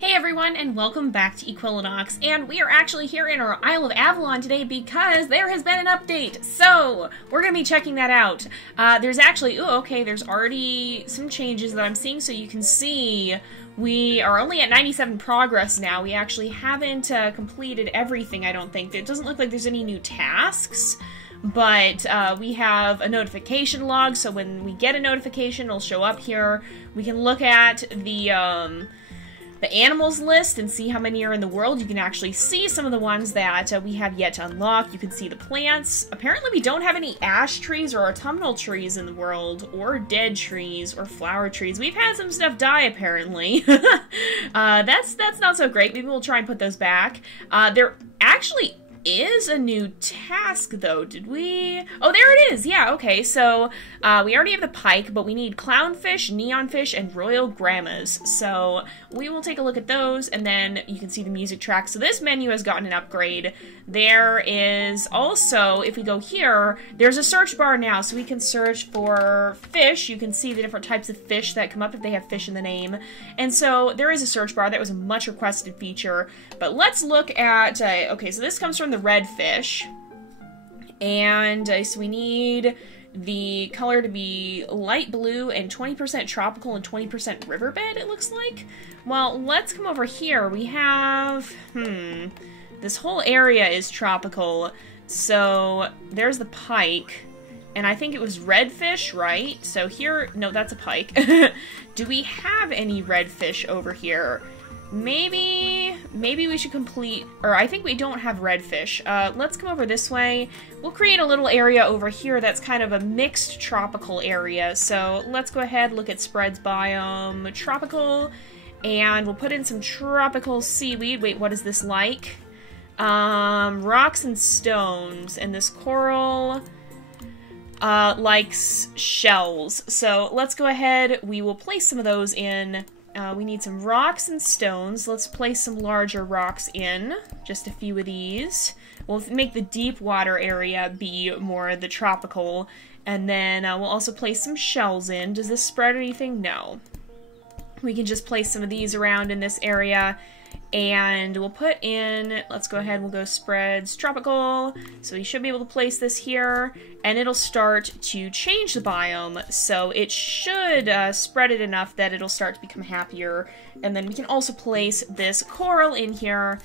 Hey everyone, and welcome back to Equilinox, and we are actually here in our Isle of Avalon today because there has been an update, so we're going to be checking that out. There's actually, there's already some changes that I'm seeing, so you can see we are only at 97 progress now. We actually haven't completed everything, I don't think. It doesn't look like there's any new tasks, but we have a notification log, so when we get a notification, it'll show up here. We can look at the animals list and see how many are in the world. You can actually see some of the ones that we have yet to unlock. You can see the plants. Apparently we don't have any ash trees or autumnal trees in the world, or dead trees, or flower trees. We've had some stuff die, apparently. That's not so great. Maybe we'll try and put those back. There actually is a new task, though. Did we? Oh, there it is! Yeah, okay, so we already have the pike, but we need clownfish, neonfish, and royal Grammas. So we will take a look at those, and then you can see the music track. So this menu has gotten an upgrade. There is also, if we go here, there's a search bar now, so we can search for fish. You can see the different types of fish that come up if they have fish in the name. And so there is a search bar. That was a much requested feature. But let's look at, okay, so this comes from the red fish. And so we need the color to be light blue and 20% tropical and 20% riverbed, it looks like. Well, let's come over here. We have, this whole area is tropical. So there's the pike. And I think it was redfish, right? So here, no, that's a pike. Do we have any redfish over here? Maybe we should complete, or I think we don't have redfish. Let's come over this way. We'll create a little area over here that's kind of a mixed tropical area. So let's go ahead, look at spreads biome, tropical, and we'll put in some tropical seaweed. Wait, what is this like? Rocks and stones, and this coral likes shells. So let's go ahead, we will place some of those in. We need some rocks and stones. Let's place some larger rocks in. Just a few of these. We'll make the deep water area be more the tropical. And then we'll also place some shells in. Does this spread anything? No. We can just place some of these around in this area. And we'll put in, let's go ahead, we'll go spreads tropical. So we should be able to place this here, and it'll start to change the biome. So it should spread it enough that it'll start to become happier. And then we can also place this coral in here,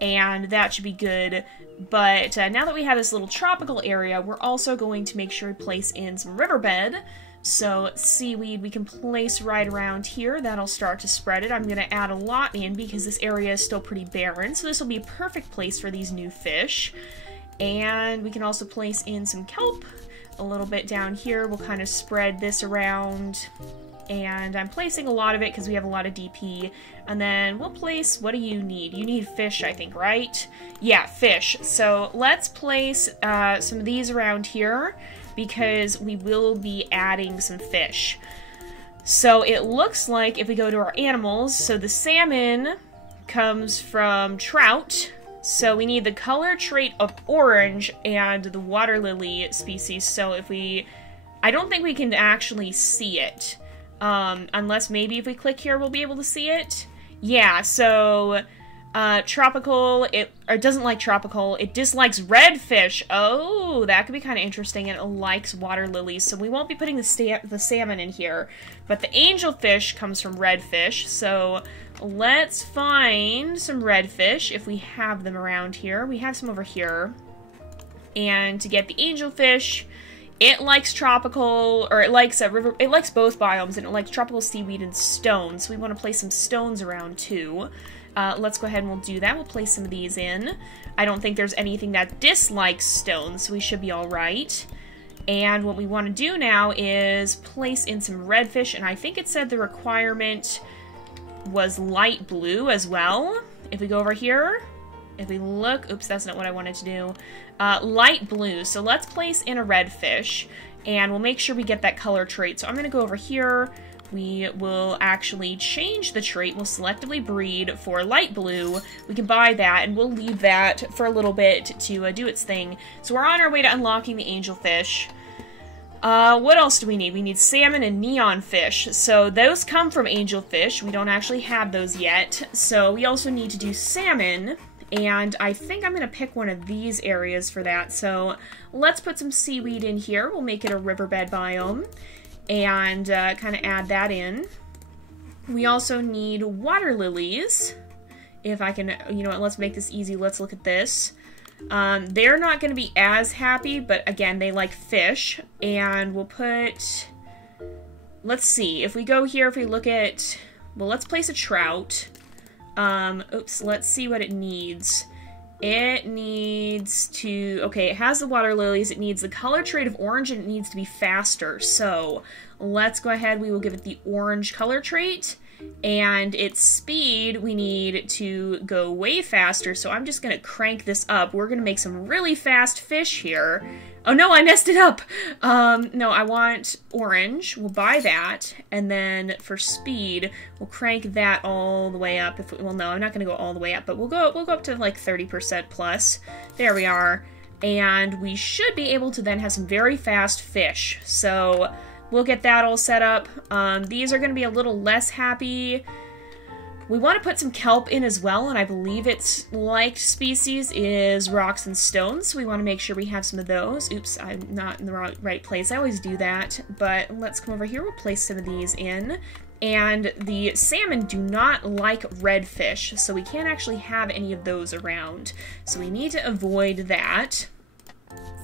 and that should be good. But now that we have this little tropical area, we're also going to make sure we place in some riverbed. So seaweed we can place right around here. That'll start to spread it. I'm going to add a lot in because this area is still pretty barren. So this will be a perfect place for these new fish. And we can also place in some kelp a little bit down here. We'll kind of spread this around. And I'm placing a lot of it because we have a lot of DP. And then we'll place, what do you need? You need fish, I think, right? Yeah, fish. So let's place some of these around here, because we will be adding some fish. So it looks like if we go to our animals, so the salmon comes from trout, so we need the color trait of orange and the water lily species. So if we, I don't think we can actually see it, unless maybe if we click here we'll be able to see it. Yeah, so tropical, it doesn't like tropical, it dislikes redfish. Oh, that could be kind of interesting, and it likes water lilies, so we won't be putting the salmon in here. But the angelfish comes from redfish, so let's find some redfish if we have them around here. We have some over here. And to get the angelfish, it likes tropical, or it likes river, it likes both biomes, and it likes tropical seaweed and stones, so we want to place some stones around too. Let's go ahead and we'll do that. We'll place some of these in. I don't think there's anything that dislikes stones, so we should be alright. And what we want to do now is place in some redfish, and I think it said the requirement was light blue as well. If we go over here, if we look, oops, that's not what I wanted to do. Light blue, so let's place in a redfish, and we'll make sure we get that color trait. So I'm going to go over here. We will actually change the trait. We'll selectively breed for light blue. We can buy that, and we'll leave that for a little bit to do its thing. So we're on our way to unlocking the angelfish. What else do we need? We need salmon and neon fish. So those come from angelfish. We don't actually have those yet. So we also need to do salmon. And I think I'm going to pick one of these areas for that. So let's put some seaweed in here. We'll make it a riverbed biome. And kind of add that in. We also need water lilies. If I can, you know what, let's make this easy. Let's look at this. They're not going to be as happy, but again, they like fish. And we'll put, let's see, if we go here, if we look at, well, let's place a trout. Oops, let's see what it needs. It needs to, okay, it has the water lilies, it needs the color trait of orange, and it needs to be faster. So let's go ahead, we will give it the orange color trait. And its speed, we need to go way faster, so I'm just going to crank this up. We're going to make some really fast fish here. Oh no, I messed it up! No, I want orange. We'll buy that, and then for speed, we'll crank that all the way up. Well, no, I'm not going to go all the way up, but we'll go up to like 30% plus. There we are. And we should be able to then have some very fast fish. So we'll get that all set up. These are going to be a little less happy. We want to put some kelp in as well, and I believe its liked species is rocks and stones, so we want to make sure we have some of those. Oops, I'm not in the right place. I always do that, but let's come over here. We'll place some of these in. And the salmon do not like red fish, so we can't actually have any of those around. So we need to avoid that.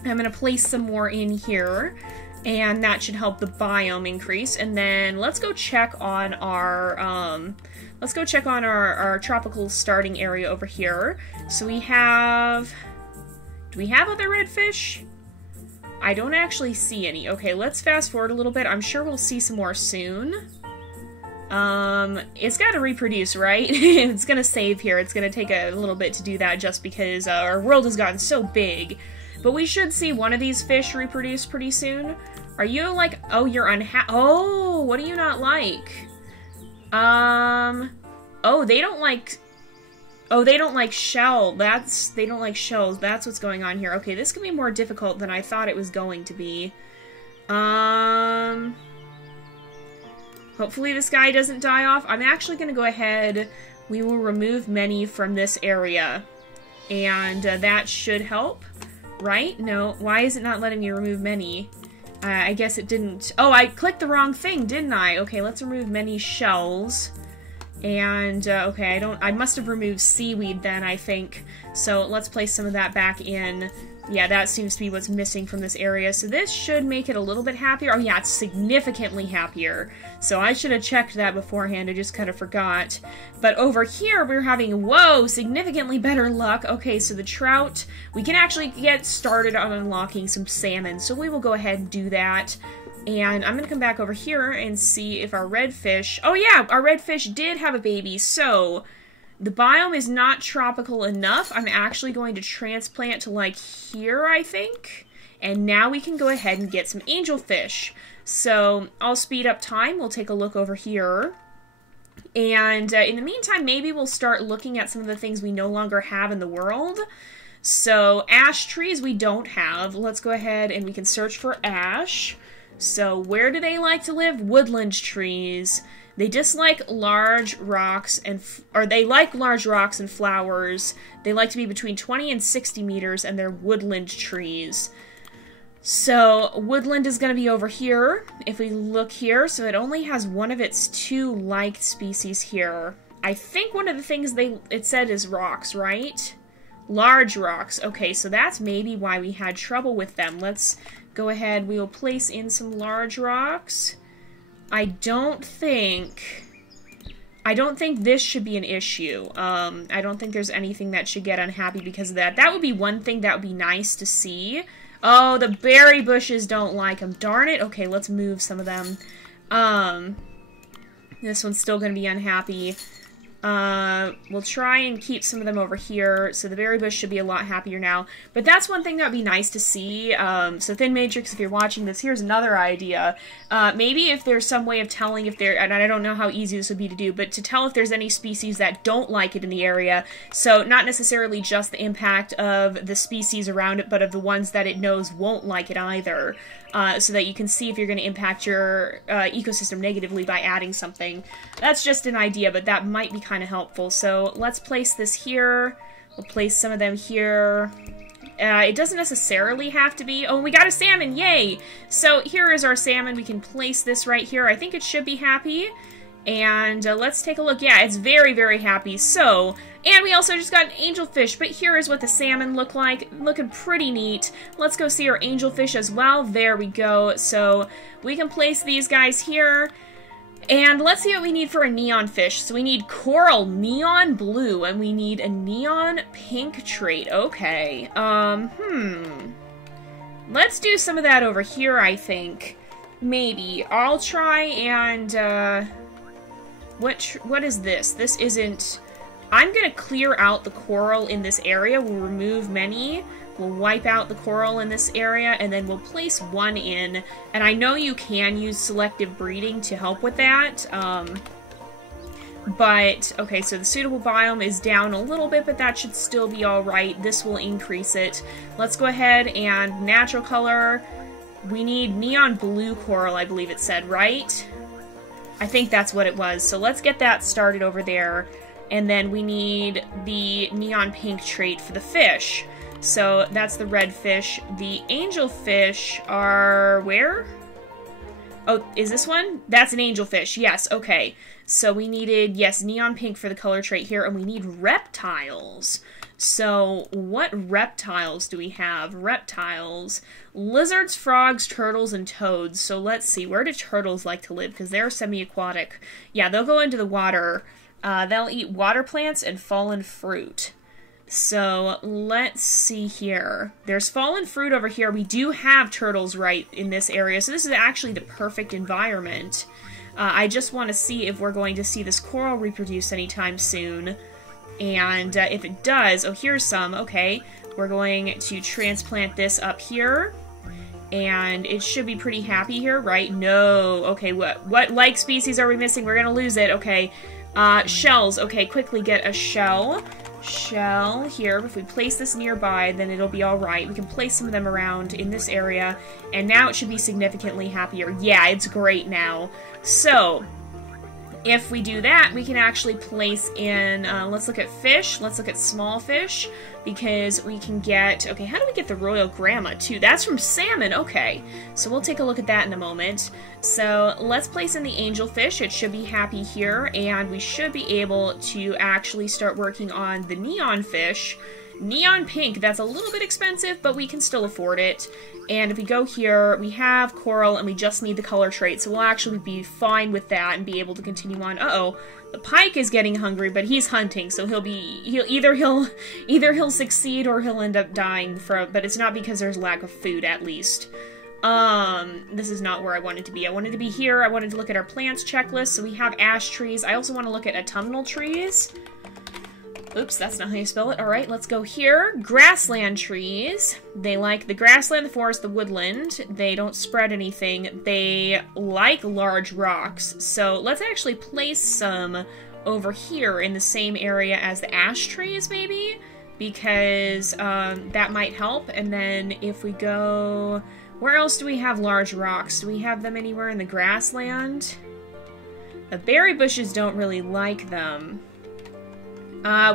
I'm going to place some more in here. And that should help the biome increase. And then let's go check on our our tropical starting area over here. So we have, do we have other redfish? I don't actually see any. Okay, let's fast forward a little bit. I'm sure we'll see some more soon. It's got to reproduce, right? It's gonna save here. It's gonna take a little bit to do that just because our world has gotten so big. But we should see one of these fish reproduce pretty soon. Are you like, oh, you're unhappy? Oh, what do you not like? Oh, they don't like, oh, they don't like shell. They don't like shells. That's what's going on here. Okay, this can be more difficult than I thought it was going to be. Hopefully this guy doesn't die off. I'm actually going to go ahead. We will remove many from this area. And that should help. Right? No. Why is it not letting me remove many? I guess it didn't. Oh, I clicked the wrong thing, didn't I? Okay, let's remove many shells. And, okay, I must have removed seaweed then, I think. So let's place some of that back in. Yeah, that seems to be what's missing from this area. So this should make it a little bit happier. Oh yeah, it's significantly happier. So I should have checked that beforehand. I just kind of forgot. But over here, we're having, whoa, significantly better luck. Okay, so the trout, we can actually get started on unlocking some salmon. So we will go ahead and do that. And I'm going to come back over here and see if our redfish... Oh yeah, our redfish did have a baby. So the biome is not tropical enough. I'm actually going to transplant to like here, I think. And now we can go ahead and get some angelfish. So I'll speed up time. We'll take a look over here. And in the meantime, maybe we'll start looking at some of the things we no longer have in the world. So ash trees we don't have. Let's go ahead and we can search for ash. So where do they like to live? Woodland trees. They dislike large rocks they like large rocks and flowers. They like to be between 20 and 60 meters, and they're woodland trees. So woodland is going to be over here. If we look here, so it only has one of its two liked species here. I think one of the things it said is rocks, right? Large rocks. Okay, so that's maybe why we had trouble with them. Let's go ahead. We will place in some large rocks. I don't think this should be an issue. I don't think there's anything that should get unhappy because of that. That would be one thing that would be nice to see. Oh, the berry bushes don't like them. Darn it. Okay, let's move some of them. This one's still going to be unhappy. We'll try and keep some of them over here, so the berry bush should be a lot happier now. But that's one thing that would be nice to see. So Thin Matrix, if you're watching this, here's another idea. Maybe if there's some way of telling if there, and I don't know how easy this would be to do, but to tell if there's any species that don't like it in the area. So not necessarily just the impact of the species around it, but of the ones that it knows won't like it either. so that you can see if you're going to impact your ecosystem negatively by adding something. That's just an idea, but that might be kind of helpful. So let's place this here. We'll place some of them here. It doesn't necessarily have to be... Oh, we got a salmon! Yay! So here is our salmon. We can place this right here. I think it should be happy. And let's take a look. Yeah, it's very, very happy. So, and we also just got an angelfish, but here is what the salmon look like. Looking pretty neat. Let's go see our angelfish as well. There we go. So we can place these guys here. And let's see what we need for a neon fish. So we need coral neon blue, and we need a neon pink trait. Okay. Let's do some of that over here, I think. Maybe. I'll try and, what is this? This isn't... I'm gonna clear out the coral in this area. We'll remove many. We'll wipe out the coral in this area, and then we'll place one in. And I know you can use selective breeding to help with that. But, okay, so the suitable biome is down a little bit, but that should still be alright. This will increase it. Let's go ahead and natural color. We need neon blue coral, I believe it said, right? I think that's what it was. So let's get that started over there. And then we need the neon pink trait for the fish. So that's the red fish. The angelfish are where? Oh, is this one? That's an angelfish. Yes, okay. So we needed, yes, neon pink for the color trait here, and we need reptiles. So what reptiles do we have? Reptiles. Lizards, frogs, turtles, and toads. So let's see. Where do turtles like to live? Because they're semi-aquatic. Yeah, they'll go into the water. They'll eat water plants and fallen fruit. So let's see here. There's fallen fruit over here. We do have turtles right in this area. So this is actually the perfect environment. I just want to see if we're going to see this coral reproduce anytime soon. And if it does, oh, here's some. Okay, we're going to transplant this up here. And it should be pretty happy here, right? No. Okay, what like species are we missing? We're going to lose it. Okay, shells. Okay, quickly get a shell. Shell here. If we place this nearby, then it'll be alright. We can place some of them around in this area, and now it should be significantly happier. Yeah, it's great now. So, if we do that, we can actually place in, let's look at fish, let's look at small fish, because we can get, okay, how do we get the royal Gramma too? That's from salmon, okay. So we'll take a look at that in a moment. So let's place in the angelfish. It should be happy here, and we should be able to actually start working on the neon fish. Neon pink, that's a little bit expensive, but we can still afford it. And if we go here, we have coral, and we just need the color trait, so we'll actually be fine with that and be able to continue on. Uh-oh, the pike is getting hungry, but he's hunting, so either he'll succeed or he'll end up dying but it's not because there's lack of food, at least. This is not where I wanted to be. I wanted to be here. I wanted to look at our plants checklist, so we have ash trees. I also want to look at autumnal trees. Oops, that's not how you spell it. Alright, let's go here. Grassland trees. They like the grassland, the forest, the woodland. They don't spread anything. They like large rocks. So let's actually place some over here in the same area as the ash trees, maybe? Because that might help. And then if we go... Where else do we have large rocks? Do we have them anywhere in the grassland? The berry bushes don't really like them.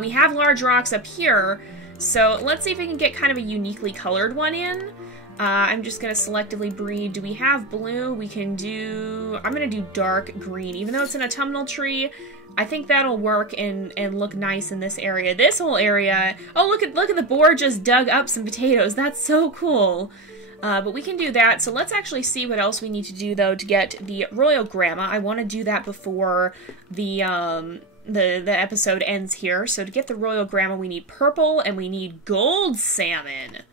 We have large rocks up here, so let's see if we can get kind of a uniquely colored one in. I'm just going to selectively breed. Do we have blue? We can do... I'm going to do dark green. Even though it's an autumnal tree, I think that'll work and look nice in this area. This whole area... Oh, look at the boar just dug up some potatoes. That's so cool. But we can do that. So let's actually see what else we need to do, though, to get the royal Gramma. I want to do that before the episode ends here. So to get the royal Gramma, we need purple and we need gold salmon.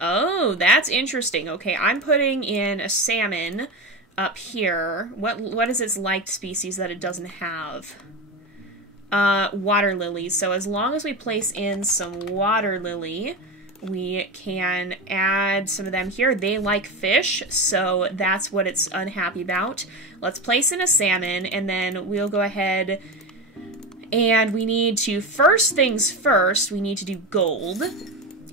Oh, that's interesting. Okay, I'm putting in a salmon up here. What is its liked species that it doesn't have? Water lilies. So as long as we place in some water lily, we can add some of them here. They like fish, so that's what it's unhappy about. Let's place in a salmon, and then we'll go ahead and we need to, first things first, we need to do gold.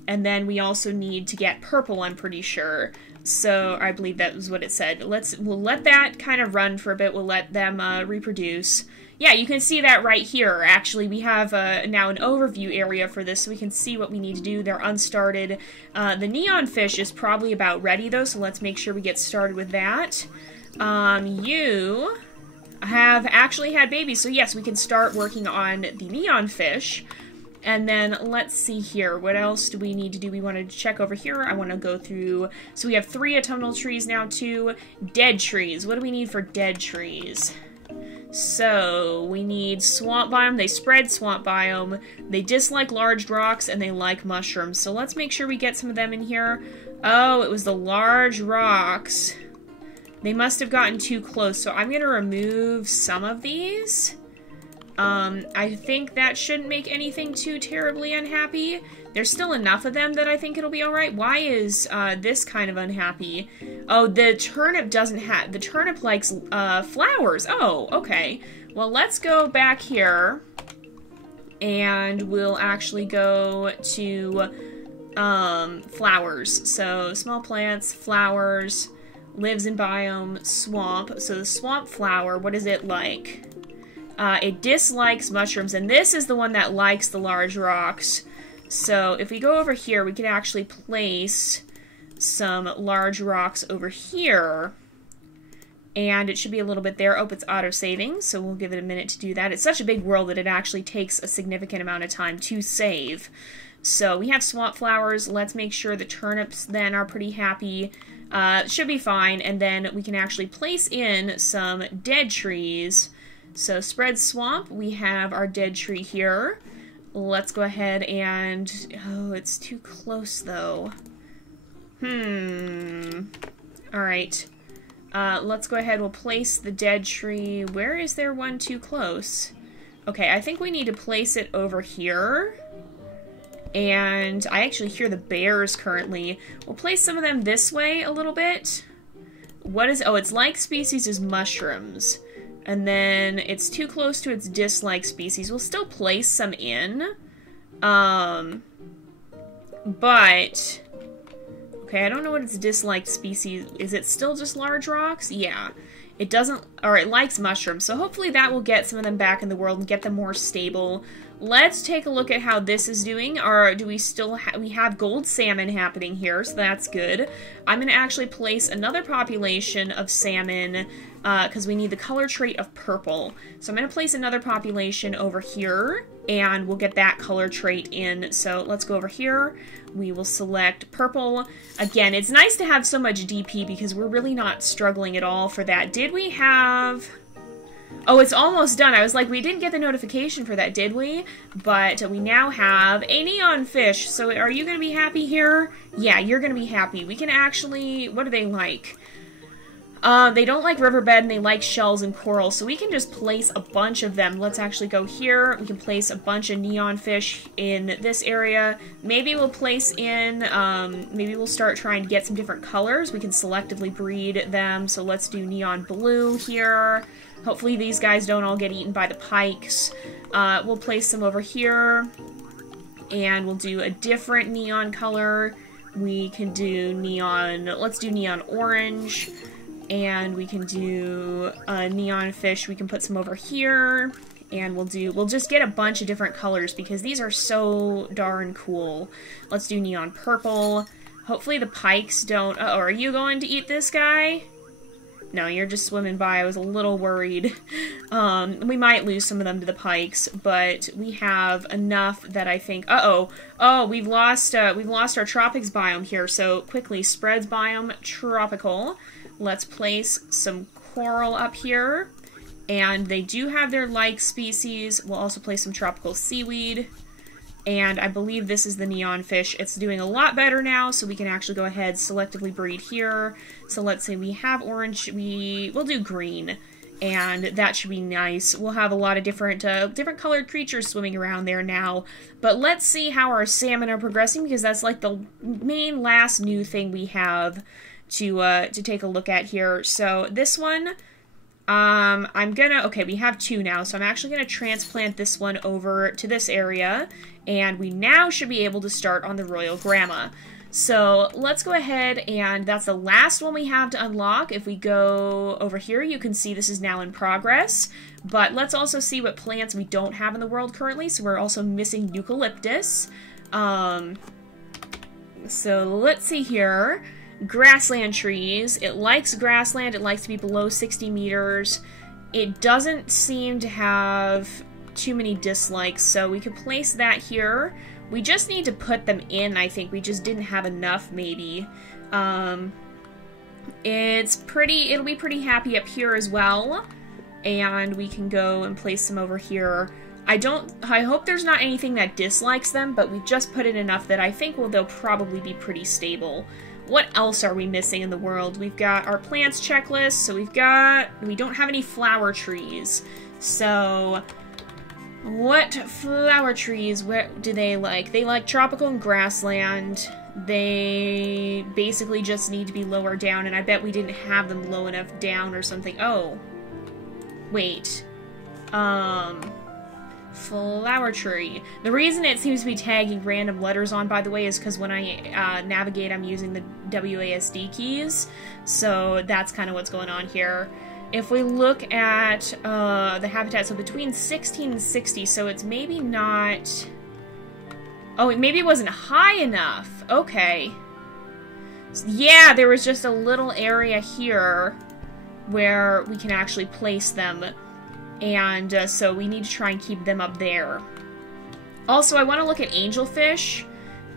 And then we also need to get purple, I'm pretty sure. So I believe that was what it said. We'll let that kind of run for a bit. We'll let them reproduce. Yeah, you can see that right here. Actually, we have now an overview area for this, so we can see what we need to do. They're unstarted. The neon fish is probably about ready, though, so let's make sure we get started with that. You have actually had babies, so yes, we can start working on the neon fish. And then let's see here. What else do we need to do? We wanted to check over here. I want to go through. So we have 3 autumnal trees now, 2 dead trees. What do we need for dead trees? So we need swamp biome. They spread swamp biome. They dislike large rocks and they like mushrooms. So let's make sure we get some of them in here. Oh, it was the large rocks. They must have gotten too close. So I'm going to remove some of these. I think that shouldn't make anything too terribly unhappy. There's still enough of them that I think it'll be alright. Why is this kind of unhappy? Oh, the turnip doesn't have... The turnip likes flowers. Oh, okay. Well, let's go back here. And we'll actually go to flowers. So, small plants, flowers, lives in biome, swamp. So the swamp flower, what is it like? It dislikes mushrooms, and this is the one that likes the large rocks. So if we go over here, we can actually place some large rocks over here. And it should be a little bit there. Oh, it's auto-saving, so we'll give it a minute to do that. It's such a big world that it actually takes a significant amount of time to save. So we have swamp flowers. Let's make sure the turnips then are pretty happy. Should be fine. And then we can actually place in some dead trees. So spread swamp, we have our dead tree here. Let's go ahead and... Oh, it's too close, though. Alright. Let's go ahead, we'll place the dead tree. Where is there one too close? Okay, I think we need to place it over here. And I actually hear the bears currently. We'll place some of them this way a little bit. What is... Oh, its like species is mushrooms. And then it's too close to its dislike species. We'll still place some in. But... Okay, I don't know what its disliked species... Is it still just large rocks? Yeah. It doesn't... Or it likes mushrooms. So hopefully that will get some of them back in the world and get them more stable. Let's take a look at how this is doing. Or do we still... We have gold salmon happening here, so that's good. I'm going to actually place another population of salmon... because we need the color trait of purple. So I'm going to place another population over here, and we'll get that color trait in. So let's go over here. We will select purple. Again, it's nice to have so much DP because we're really not struggling at all for that. Did we have... Oh, it's almost done. I was like, we didn't get the notification for that, did we? But we now have a neon fish. So are you going to be happy here? Yeah, you're going to be happy. We can actually... What do they like? They don't like riverbed, and they like shells and coral, so we can just place a bunch of them. Let's actually go here. We can place a bunch of neon fish in this area. Maybe we'll place in, maybe we'll start trying to get some different colors. We can selectively breed them, so let's do neon blue here. Hopefully these guys don't all get eaten by the pikes. We'll place them over here, and we'll do a different neon color. We can do neon, let's do neon orange. And we can do neon fish. We can put some over here. And we'll just get a bunch of different colors because these are so darn cool. Let's do neon purple. Hopefully the pikes don't... Uh-oh, are you going to eat this guy? No, you're just swimming by. I was a little worried. We might lose some of them to the pikes, but we have enough that I think... Uh-oh. Oh, we've lost our tropics biome here. So quickly, spreads biome, tropical. Let's place some coral up here, and they do have their like species. We'll also place some tropical seaweed, and I believe this is the neon fish. It's doing a lot better now, so we can actually go ahead selectively breed here. So let's say we have orange, we'll do green, and that should be nice. We'll have a lot of different colored creatures swimming around there now. But let's see how our salmon are progressing, because that's like the main last new thing we have to take a look at here. So this one, okay, we have 2 now, so I'm actually gonna transplant this one over to this area, and we now should be able to start on the Royal Gramma. So let's go ahead, and that's the last one we have to unlock. If we go over here, you can see this is now in progress. But let's also see what plants we don't have in the world currently. So we're also missing eucalyptus. So let's see here. Grassland trees. It likes grassland. It likes to be below 60 meters. It doesn't seem to have too many dislikes, so we could place that here. We just need to put them in, I think. We just didn't have enough, maybe. It'll be pretty happy up here as well. And we can go and place them over here. I hope there's not anything that dislikes them, but we've just put in enough that I think they'll probably be pretty stable. What else are we missing in the world? We've got our plants checklist, so we don't have any flower trees. So, what flower trees, what do they like? They like tropical and grassland. They basically just need to be lower down, and I bet we didn't have them low enough down or something. Oh. Wait. Flower tree. The reason it seems to be tagging random letters on, by the way, is because when I navigate, I'm using the WASD keys. So that's kind of what's going on here. If we look at the habitat, so between 16 and 60, so it's maybe not... Oh, maybe it wasn't high enough. Okay. Yeah, there was just a little area here where we can actually place them. And so we need to try and keep them up there. Also, I want to look at angelfish,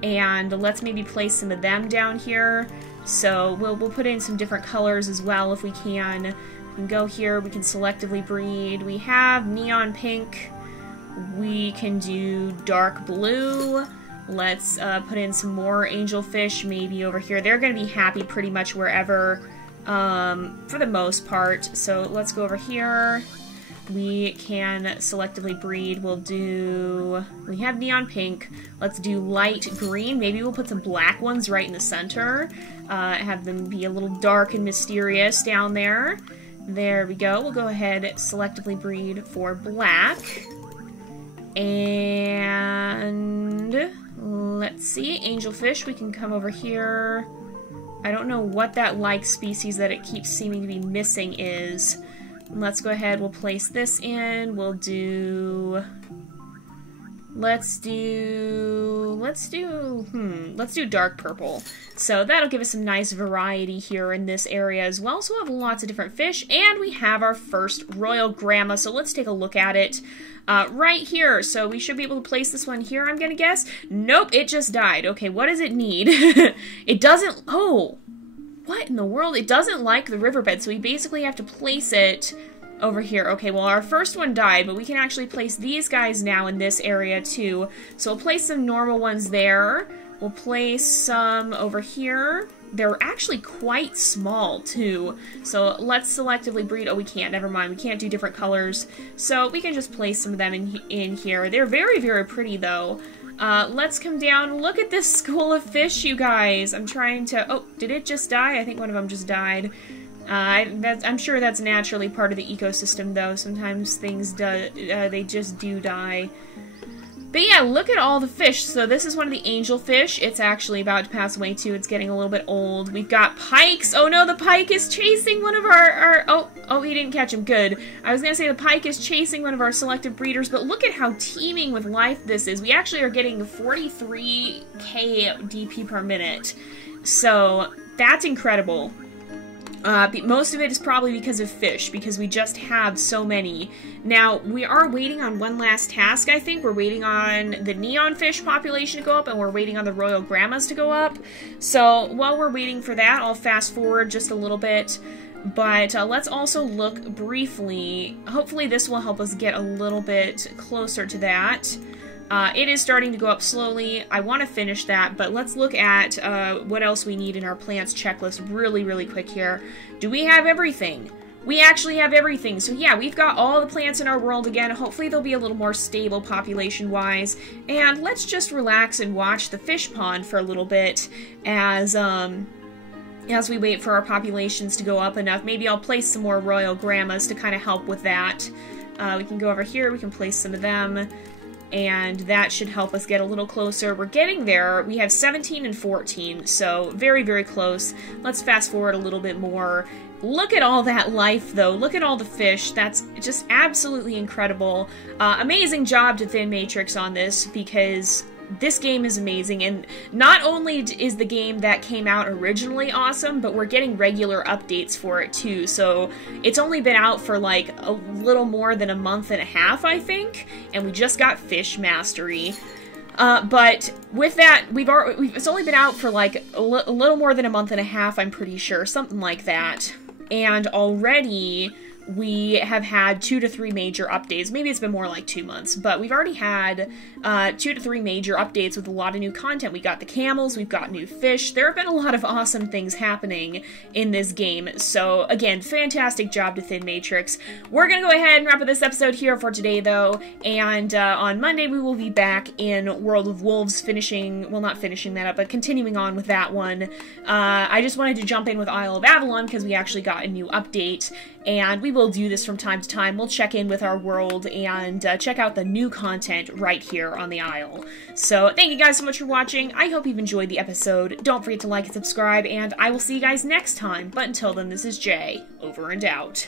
and let's maybe place some of them down here. So we'll put in some different colors as well if we can. We can go here, we can selectively breed. We have neon pink. We can do dark blue. Let's put in some more angelfish maybe over here. They're going to be happy pretty much wherever, for the most part. So let's go over here. We can selectively breed. We have neon pink. Let's do light green. Maybe we'll put some black ones right in the center. Have them be a little dark and mysterious down there. There we go. We'll go ahead and selectively breed for black. And let's see. Angelfish, we can come over here. I don't know what that like species that it keeps seeming to be missing is. Let's go ahead, we'll place this in, let's do dark purple. So that'll give us some nice variety here in this area as well. So we'll have lots of different fish, and we have our first royal Gramma, so let's take a look at it right here. So we should be able to place this one here, I'm gonna guess. Nope, it just died. Okay, what does it need? It doesn't, oh! What in the world? It doesn't like the riverbed, so we basically have to place it over here. Okay, well, our first one died, but we can actually place these guys now in this area, too. So we'll place some normal ones there. We'll place some over here. They're actually quite small, too. So let's selectively breed. Oh, we can't. Never mind. We can't do different colors. So we can just place some of them in here. They're very, very pretty, though. Let's come down. Look at this school of fish, you guys. I'm trying to... Oh, did it just die? I think one of them just died. I'm sure that's naturally part of the ecosystem, though. Sometimes things they just do die. But yeah, look at all the fish. So this is one of the angelfish. It's actually about to pass away, too. It's getting a little bit old. We've got pikes. Oh, no, the pike is chasing one of our oh, he didn't catch him. Good. I was going to say the pike is chasing one of our selective breeders, but look at how teeming with life this is. We actually are getting 43k DP per minute. So that's incredible. Most of it is probably because of fish, because we just have so many. Now, we are waiting on one last task, I think. We're waiting on the neon fish population to go up, and we're waiting on the royal Grammas to go up. So, while we're waiting for that, I'll fast forward just a little bit. But let's also look briefly. Hopefully this will help us get a little bit closer to that. It is starting to go up slowly. I want to finish that, but let's look at what else we need in our plants checklist really, really quick here. Do we have everything? We actually have everything. So yeah, we've got all the plants in our world again. Hopefully they'll be a little more stable population-wise. And let's just relax and watch the fish pond for a little bit as we wait for our populations to go up enough. Maybe I'll place some more royal Grammas to kind of help with that. We can go over here. We can place some of them. and that should help us get a little closer. We're getting there. We have 17 and 14, so very, very close. Let's fast forward a little bit more. Look at all that life, though. Look at all the fish. That's just absolutely incredible. Amazing job to Thin Matrix on this, because this game is amazing, and not only is the game that came out originally awesome, but we're getting regular updates for it too. So it's only been out for like a little more than a month and a half, I think, and we just got Fish Mastery. But with that, it's only been out for like a little more than a month and a half, I'm pretty sure, something like that. And already we have had 2 to 3 major updates. Maybe it's been more like 2 months, but we've already had 2 to 3 major updates with a lot of new content. We got the camels, we've got new fish. There have been a lot of awesome things happening in this game. So again, fantastic job to Thin Matrix. We're gonna go ahead and wrap up this episode here for today, though, and on Monday we will be back in World of Wolves, not finishing that up, but continuing on with that one. I just wanted to jump in with Isle of Avalon because we actually got a new update, and we will do this from time to time. We'll check in with our world and check out the new content right here on the Isle. So thank you guys so much for watching. I hope you've enjoyed the episode. Don't forget to like and subscribe, and I will see you guys next time. But until then, this is Jay, over and out.